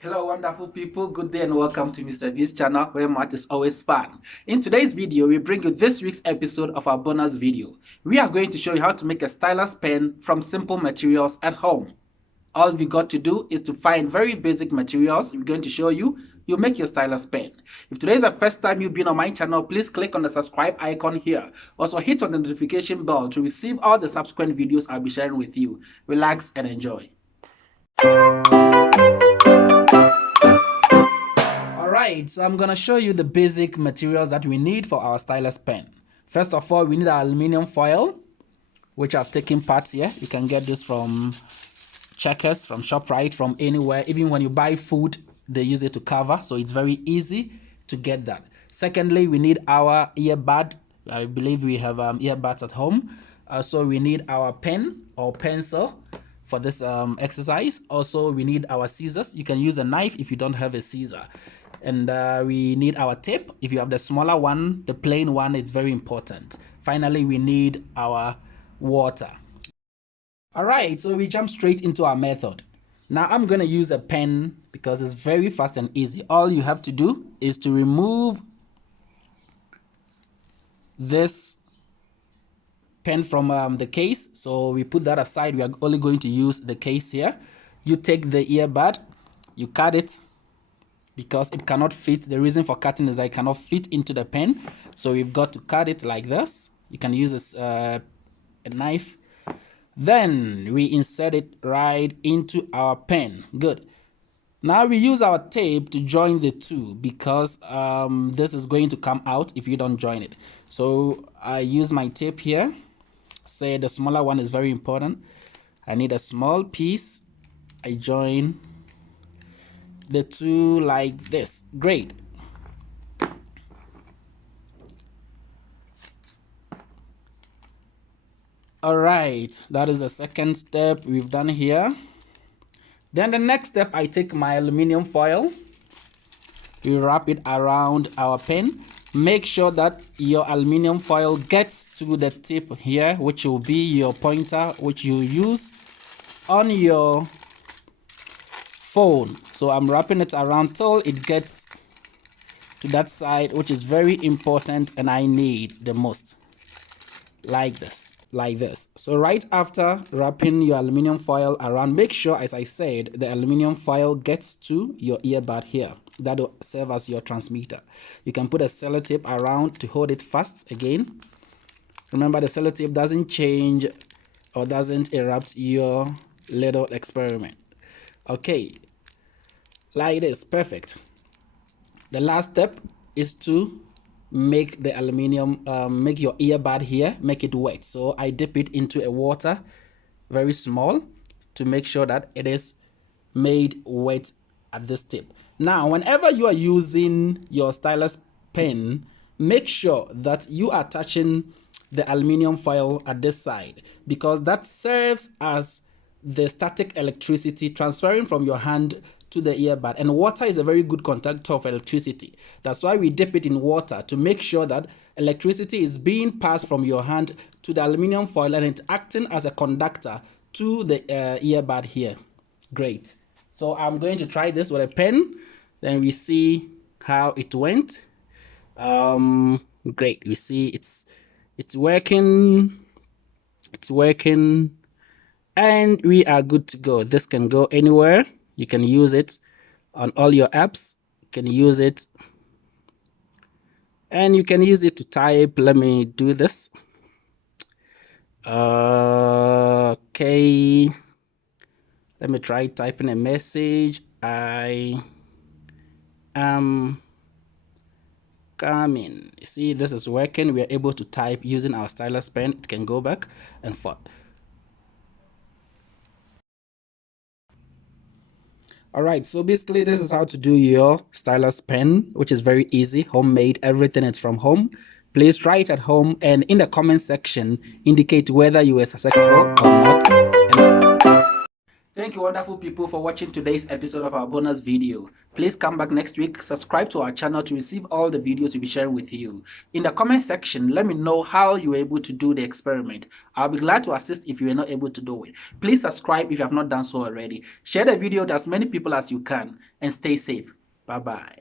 Hello wonderful people, good day and welcome to Mr. V's channel where math is always fun. In today's video, we bring you this week's episode of our bonus video. We are going to show you how to make a stylus pen from simple materials at home. All we got to do is to find very basic materials. We're going to show you, you'll make your stylus pen. If today is the first time you've been on my channel, please click on the subscribe icon here. Also hit on the notification bell to receive all the subsequent videos I'll be sharing with you. Relax and enjoy. Alright, so I'm going to show you the basic materials that we need for our stylus pen. First of all, we need our aluminum foil, which I've taken parts here. You can get this from Checkers, from ShopRite, from anywhere. Even when you buy food, they use it to cover, so it's very easy to get that. Secondly, we need our earbud. I believe we have earbuds at home. So we need our pen or pencil for this exercise. Also, we need our scissors. You can use a knife if you don't have a scissor. And we need our tape. If you have the smaller one, the plain one, it's very important. Finally, we need our water. All right, so we jump straight into our method. Now I'm going to use a pen because it's very fast and easy. All you have to do is to remove this pen from the case. So we put that aside. We are only going to use the case here. You take the earbud, you cut it because it cannot fit. The reason for cutting is that it cannot fit into the pen. So we've got to cut it like this. You can use a knife. Then we insert it right into our pen. Good. Now we use our tape to join the two because this is going to come out if you don't join it. So I use my tape here. Say the smaller one is very important. I need a small piece. I join the two like this. Great. All right, that is the second step we've done here. Then the next step, I take my aluminum foil. We wrap it around our pen. Make sure that your aluminum foil gets to the tip here, which will be your pointer, which you use on your phone. So I'm wrapping it around till it gets to that side, which is very important and I need the most. Like this. So right after wrapping your aluminum foil around, make sure, as I said, the aluminum foil gets to your earbud here. That will serve as your transmitter. You can put a sellotape around to hold it fast again. Remember, the sellotape doesn't change or doesn't interrupt your little experiment. Okay, like this. Perfect. The last step is to make the aluminum, make your earbud here, make it wet. So I dip it into a water, very small, to make sure that it is made wet at this tip. Now, whenever you are using your stylus pen, make sure that you are touching the aluminum foil at this side because that serves as the static electricity transferring from your hand to the earbud, and water is a very good conductor of electricity. That's why we dip it in water to make sure that electricity is being passed from your hand to the aluminum foil and it's acting as a conductor to the earbud here. Great. So I'm going to try this with a pen, then we see how it went. Great. We see it's working. It's working. And we are good to go. This can go anywhere. You can use it on all your apps. You can use it. And you can use it to type. Let me do this. Okay. Let me try typing a message. I am coming. You see, this is working. We are able to type using our stylus pen. It can go back and forth. All right, so basically this is how to do your stylus pen, which is very easy, homemade, everything is from home. Please try it at home and in the comment section indicate whether you were successful or not. Thank you, wonderful people, for watching today's episode of our bonus video. Please come back next week, subscribe to our channel to receive all the videos we'll be sharing with you. In the comment section, let me know how you were able to do the experiment. I'll be glad to assist if you were not able to do it. Please subscribe if you have not done so already. Share the video with as many people as you can, and stay safe. Bye-bye.